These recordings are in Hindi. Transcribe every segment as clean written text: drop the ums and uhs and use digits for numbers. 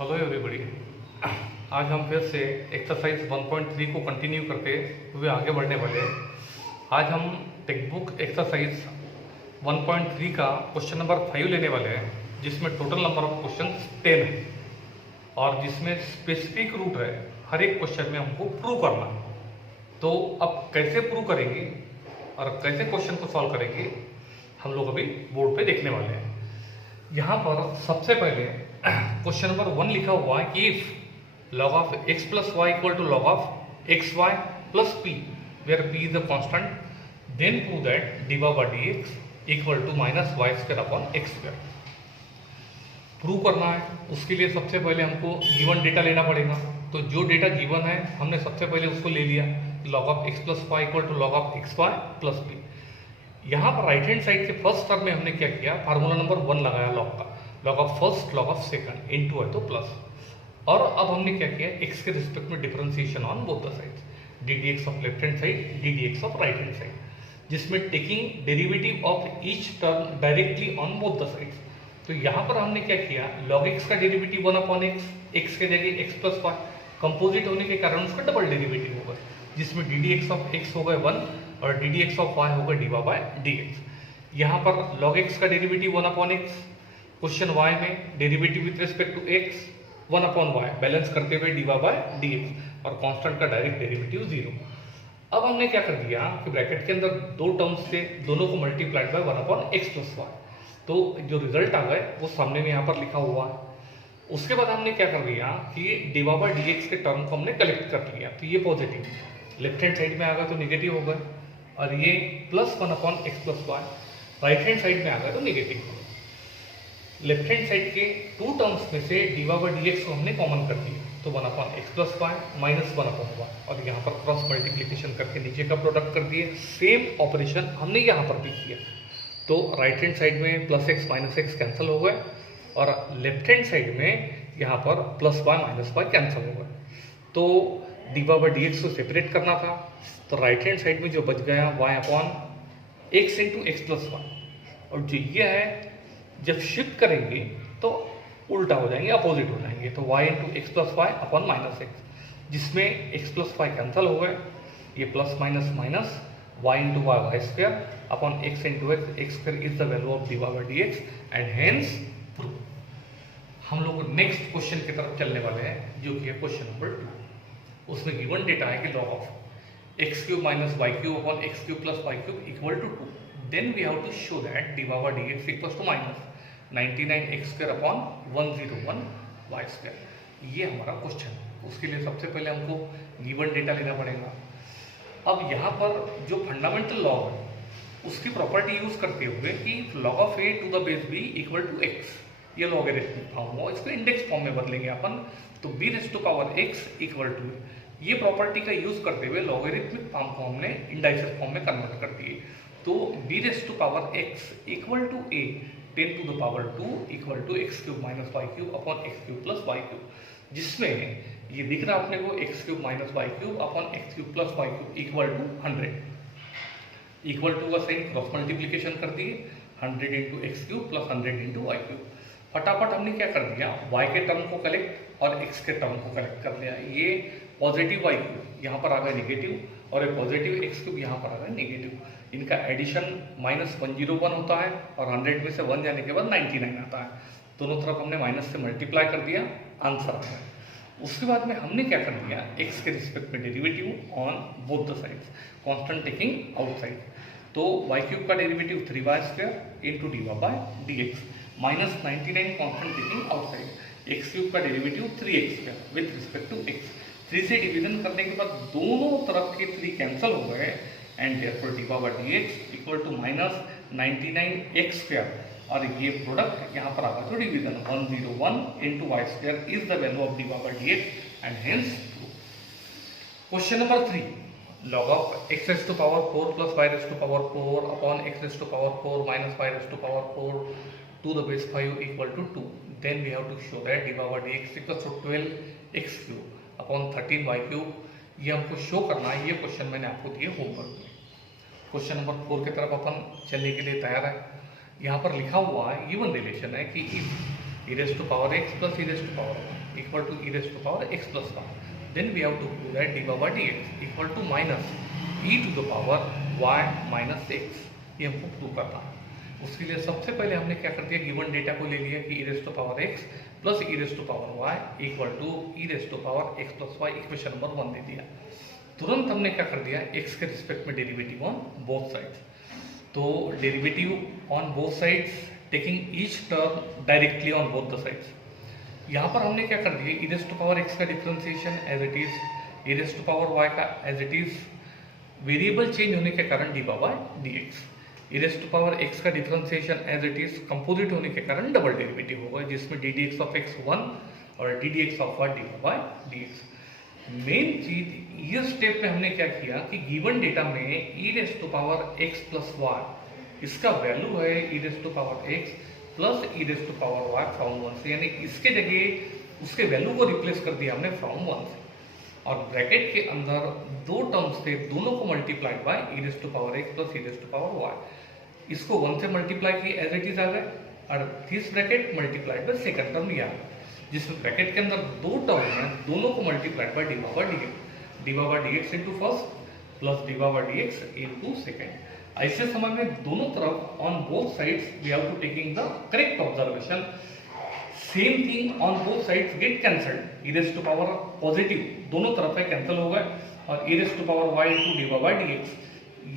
Hello everybody. आज हम फिर से एक्सरसाइज 1.3 को कंटिन्यू करते हुए आगे बढ़ने वाले हैं। आज हम टेक्स्ट बुक एक्सरसाइज 1.3 का क्वेश्चन नंबर 5 लेने वाले हैं, जिसमें टोटल नंबर ऑफ क्वेश्चन 10 है और जिसमें स्पेसिफिक रूट है। हर एक क्वेश्चन में हमको प्रूव करना है। तो अब कैसे प्रूव करेंगे और कैसे क्वेश्चन को सॉल्व करेंगे, हम लोग अभी बोर्ड पे देखने वाले हैं। यहाँ पर सबसे पहले क्वेश्चन नंबर 1 लिखा हुआ है कि if log of x plus y equal to log of xy plus p, where p is a constant, then prove that dy by dx equal to minus y square upon x square। Prove करना है, उसके लिए सबसे पहले हमको गिवन डेटा लेना पड़ेगा। तो जो डेटा गिवन है हमने सबसे पहले उसको ले लिया, log of x plus y equal to log of xy plus p। यहाँ पर राइट हैंड साइड के फर्स्ट टर्म में हमने क्या किया, फार्मूला नंबर 1 लगाया लॉग का, log of first log of second into है तो प्लस। और अब हमने क्या किया, x के रिस्पेक्ट में differentiation on both the sides, D D x of left hand side, D D x of right hand side, जिसमें taking derivative of each term directly on both the sides. तो यहाँ पर हमने क्या किया, log x का डेरिवेटिव 1 अपॉन x के जगह x प्लस वाई, कंपोजिट होने के कारण उसका डबल डेरिवेटिव होगा, जिसमें d D x of x होगा 1 और d D x of y होगा d Y by D x. यहाँ पर log x का derivative 1 upon x, question y में derivative with respect to x 1 upon y, balance करते हुए d Y by D x और कांस्टेंट का डायरेक्ट डेरिवेटिव 0। अब हमने क्या कर दिया कि ब्रैकेट के अंदर दो टर्म्स थे, दोनों को multiplied by 1 upon x plus y. तो जो रिजल्ट आ गए वो सामने में यहाँ पर लिखा हुआ है। उसके बाद हमने क्या कर दिया कि d Y by D x के टर्म को हमने कलेक्ट कर लिया। तो ये पॉजिटिव लेफ्ट हैंड साइड में आ गया तो निगेटिव हो गए, और ये plus 1 upon x plus y right hand side में आ गया तो निगेटिव हो गया। लेफ्ट हैंड साइड के टू टर्म्स में से d Y by D x को हमने कॉमन कर दिया, तो 1 upon x plus y minus 1 upon y, और यहाँ पर क्रॉस मल्टीप्लीकेशन करके नीचे का प्रोडक्ट कर दिए। सेम ऑपरेशन हमने यहाँ पर भी किया। तो राइट हैंड साइड में plus x minus x cancel हो गए, और लेफ्ट हैंड साइड में यहाँ पर plus y minus y cancel हो गए। तो d Y by D x को सेपरेट करना था, तो राइट हैंड साइड में जो बच गया y upon x into x plus y, और जो ये है जब शिफ्ट करेंगे तो उल्टा हो जाएंगे, अपोजिट हो जाएंगे। तो y into x plus y upon minus x, जिसमें x प्लस वाई कैंसिल हो गए, ये plus minus minus y into y y square upon x into x square is the value of d Y by D x and hence prove. हम लोग नेक्स्ट क्वेश्चन की तरफ चलने वाले हैं, जो कि है क्वेश्चन नंबर 2। उसमें गिवन डेटा है कि log of x cube minus y cube upon x cube plus y cube equal to 2। Then we have to show that d Y by D x equals to minus 99 x square upon 101 y square. ये हमारा क्वेश्चन है। उसके लिए सबसे पहले हमको गिवन डेटा लेना पड़ेगा। अब यहाँ पर जो फंडामेंटल लॉग है उसकी प्रॉपर्टी यूज करते हुए कि log of a to the base b equal to x, ये लॉगरिथमिक फॉर्म हुआ, इसको इंडेक्स फॉर्म में बदलेंगे अपन, तो b raise to power x equal to, ये प्रॉपर्टी का यूज करते हुए लॉगरिथमिक फॉर्म को हमने इंडाइसिस फॉर्म में कन्वर्ट कर दिए। तो b raise to power x equal to a 10 to the power 2 equal to x cube minus y cube upon x cube plus y cube, जिसमें ये दिख रहा अपने को x cube minus y cube upon x cube plus y cube equal to 100। Equal to का साइन क्रॉस मल्टीप्लीकेशन कर दिए, 100 इंटू एक्स क्यूब प्लस 100 इंटू वाई क्यूब। फटाफट हमने क्या कर दिया, y के टर्म को कलेक्ट और x के टर्म को कलेक्ट कर लिया। ये पॉजिटिव वाई क्यूब यहाँ पर आ गया निगेटिव, और ये पॉजिटिव एक्स क्यूब यहाँ पर आ गया निगेटिव। इनका एडिशन माइनस 101 होता है, और 100 में से 1 जाने के बाद 99 आता है। दोनों तरफ हमने माइनस से मल्टीप्लाई कर दिया, आंसर आ गया। उसके बाद में हमने क्या कर दिया, x के रिस्पेक्ट में derivative on both the sides, constant taking outside. तो y क्यूब का derivative 3y square into D Y by D X minus 99 constant taking outside, x cube का derivative 3x square with respect to x। 3 से डिवीजन करने के बाद दोनों तरफ के 3 कैंसिल हो गए, and therefore d Y by D x equal to minus 99 x square, और ये प्रोडक्ट यहाँ पर आगा तो division 101 into y square is the value of d Y by D x and hence prove. Question number 3, log of x raised to power 4 plus y raised to power 4 upon x raised to power 4 minus y raised to power 4 to the base 5 equal to 2. Then we have to show that dy by dx equals to 12 x cube upon 13 y cube। ये हमको शो करना है। ये क्वेश्चन मैंने आपको दिए होमवर्क में। क्वेश्चन नंबर 4 की तरफ अपन चलने के लिए तैयार है। यहाँ पर लिखा हुआ है, गिवन रिलेशन है कि if e raised to power x plus e raised to power y equal to e raised to power x plus 1. Then we have to prove that d power dx equal to minus e to the power y minus x. ये हमको प्रूव करना है। उसके लिए सबसे पहले हमने क्या कर दिया, गिवन डेटा को ले लिया कि e raised to power x plus e raised to power y equal to e raised to power x plus y, equation number 1 दे दिया। तुरंत हमने क्या कर दिया, x के रिस्पेक्ट में डेरिवेटिव ऑन बोथ साइड्स। तो derivative on both sides taking each term directly on both the sides. यहाँ पर हमने क्या कर दिया, e raised to power x का differentiation as it is, e raised to power y का as it is, variable change होने के कारण d by dx, e raised to power x का differentiation as it is, composite होने के कारण डबल डेरिवेटिव होगा जिसमें डी dx ऑफ x 1 और d dx of y d by dx। Main चीज ये स्टेप में हमने क्या किया कि गिवन डेटा में e raised to power x plus y इसका वैल्यू है e raised to power x plus e raised to power y from 1 से, यानी इसके जगह उसके वैल्यू को रिप्लेस कर दिया हमने फ्रॉम 1 से, और ब्रैकेट के अंदर दो टर्म्स थे, दोनों को multiplied bye e raised to power x plus e raised to power y। इसको 1 से मल्टीप्लाई किया एज इट इज आ गए, और this bracket multiplied by second term लिया जिसमें ब्रैकेट के अंदर दो टर्म हैं, दोनों को multiplied by d by dx, d by dx into first plus d by dx into second. ऐसे समय में दोनों तरफ on both sides we have to taking the correct observation, same thing on both sides get cancelled, e raised to power positive दोनों तरफ है कैंसिल हो गए, और e raised to power y into d by dx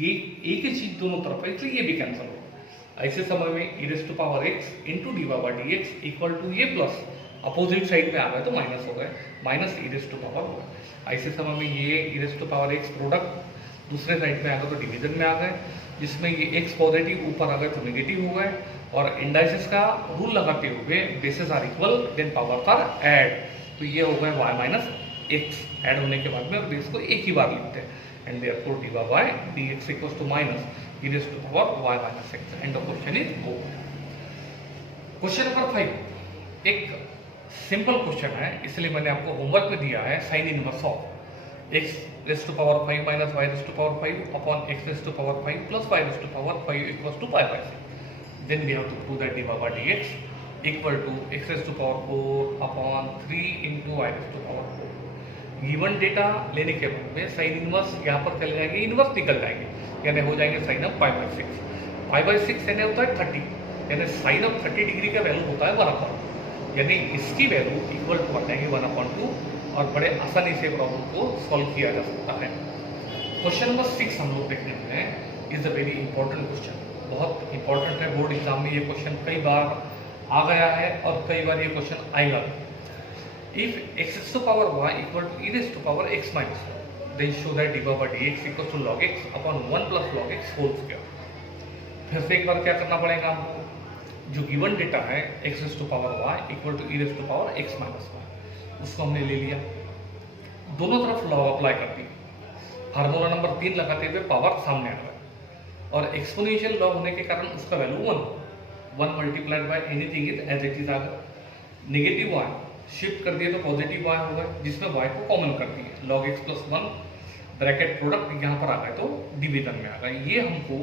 ये एक ही चीज दोनों तरफ है इसलिए ये भी कैंसिल होगा। ऐसे समय में e raised to power x into d by dx equal to ये प्लस अपोजिट साइड में आ गए तो माइनस हो गए, minus e raised to power हो गए। ऐसे समय में ये e raised to power x product दूसरे साइड में आ गए तो डिवीजन में आ गए, जिसमें ये x पॉजिटिव ऊपर आ गए तो नेगेटिव हो गए, और इंडाइसिस का रूल लगाते हुए basis are equal then powers are add, तो ये हो गए y माइनस एक्स ऐड होने के बाद में और बेस को एक ही बार लिखते हैं, and therefore d by dx equals to minus e raised to power y minus x. And the question is over. Question number 5 एक सिंपल क्वेश्चन है, इसलिए मैंने आपको होमवर्क में दिया है sine inverse of x raised to power 5 minus y raised to power 5 upon x raised to power 5 plus y raised to power 5 equals to pi by 6. Then we have to prove that d by dx equal to x raised to power 4 upon 3 into y raised to power 4. Given data लेने के बाद में साइन इनवर्स यहाँ पर चले जाएंगे, इनवर्स निकल जाएंगे, यानी हो जाएंगे sine of pi by 6। Pi by 6 यानी होता है 30, यानी साइन ऑफ 30 डिग्री का वैल्यू होता है 1/2, यानी इसकी वैल्यू इक्वल टू आ जाएंगे 1/2, और बड़े आसानी से प्रॉब्लम को सॉल्व किया जा सकता है। क्वेश्चन नंबर 6 हम लोग देखने वाले हैं, is a very important question, बहुत इंपॉर्टेंट है। बोर्ड एग्जाम में ये क्वेश्चन कई बार आ गया है और कई बार ये क्वेश्चन आएगा। If x raised to power y equal to e raised to power x minus 1, then show that d by dx equals to log x upon 1 plus log x whole square। फिर से एक बार क्या करना पड़ेगा हमको, जो गिवन डेटा है x raised to power y equal to e raised to power x minus 1, उसको हमने ले लिया, दोनों तरफ लॉग अप्लाई कर दी, फार्मूला नंबर 3 लगाते हुए पावर सामने आ गया, और एक्सपोनेंशियल लॉग होने के कारण उसका value 1 multiplied by anything is as it is आ गया। नेगेटिव y शिफ्ट कर दिए तो पॉजिटिव y होगा, जिसमें y को कॉमन कर दिए, log x plus 1 bracket product यहाँ पर आ गए तो डिवीजन में आ गए, ये हमको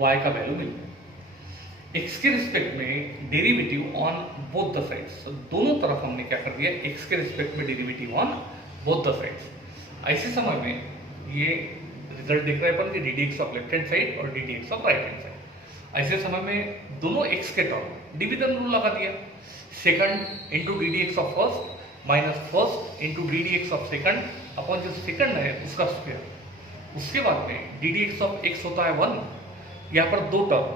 y का वैल्यू मिल गया। x के रिस्पेक्ट में derivative on both the sides, दोनों तरफ हमने क्या कर दिया, x के रिस्पेक्ट में derivative on both the sides. ऐसे समय में ये रिजल्ट देख रहे हैं अपन कि ddx of left hand side और ddx of right hand side. ऐसे समय में दोनों x के टर्म डिवीजन रूल लगा दिया, second into D D x of first minus first into D D x of second upon जो सेकंड है उसका स्क्वायर। उसके बाद में D D x of x होता है 1, यहाँ पर दो टर्म,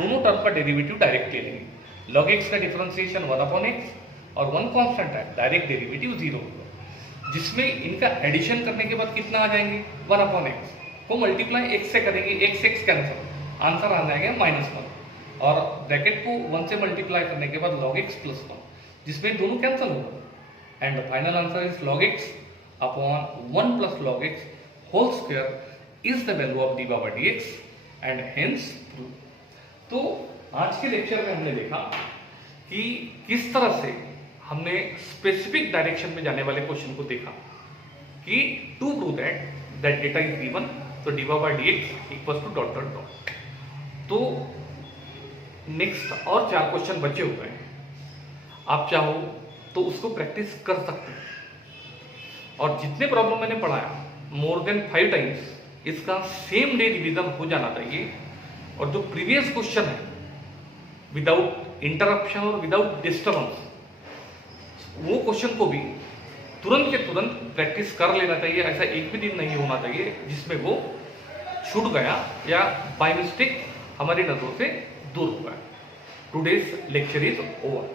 दोनों टर्म का डेरिवेटिव डायरेक्ट ले लेंगे, लॉग एक्स का डिफरेंशिएशन 1/x और 1 कांस्टेंट है, डायरेक्ट डेरिवेटिव 0 होगा, जिसमें इनका एडिशन करने के बाद कितना आ जाएंगे, 1/x को मल्टीप्लाई x से करेंगे, x कैंसिल, आंसर आ जाएगा -1, और ब्रैकेट को 1 से मल्टीप्लाई करने के बाद log x प्लस 1, जिसमें दोनों कैंसिल होगा, and the final answer is log x upon 1 plus log x whole square is the value of d by dx and hence prove. तो आज के लेक्चर में हमने देखा कि किस तरह से हमने स्पेसिफिक डायरेक्शन में जाने वाले क्वेश्चन को देखा कि to prove that data is given, तो d by dx equals to dot dot dot. तो नेक्स्ट और 4 क्वेश्चन बचे हुए हैं, आप चाहो तो उसको प्रैक्टिस कर सकते हैं। और जितने प्रॉब्लम मैंने पढ़ाया मोर देन 5 टाइम्स इसका सेम डे रिवीजन हो जाना चाहिए। और जो प्रीवियस क्वेश्चन है विदाउट इंटरप्शन और विदाउट डिस्टर्बेंस, वो क्वेश्चन को भी तुरंत के तुरंत प्रैक्टिस कर लेना चाहिए। ऐसा एक भी दिन नहीं होना चाहिए जिसमें वो छूट गया या बाय मिस्टेक हमारी नजरों से दूर हो गया। Today's lecture is over.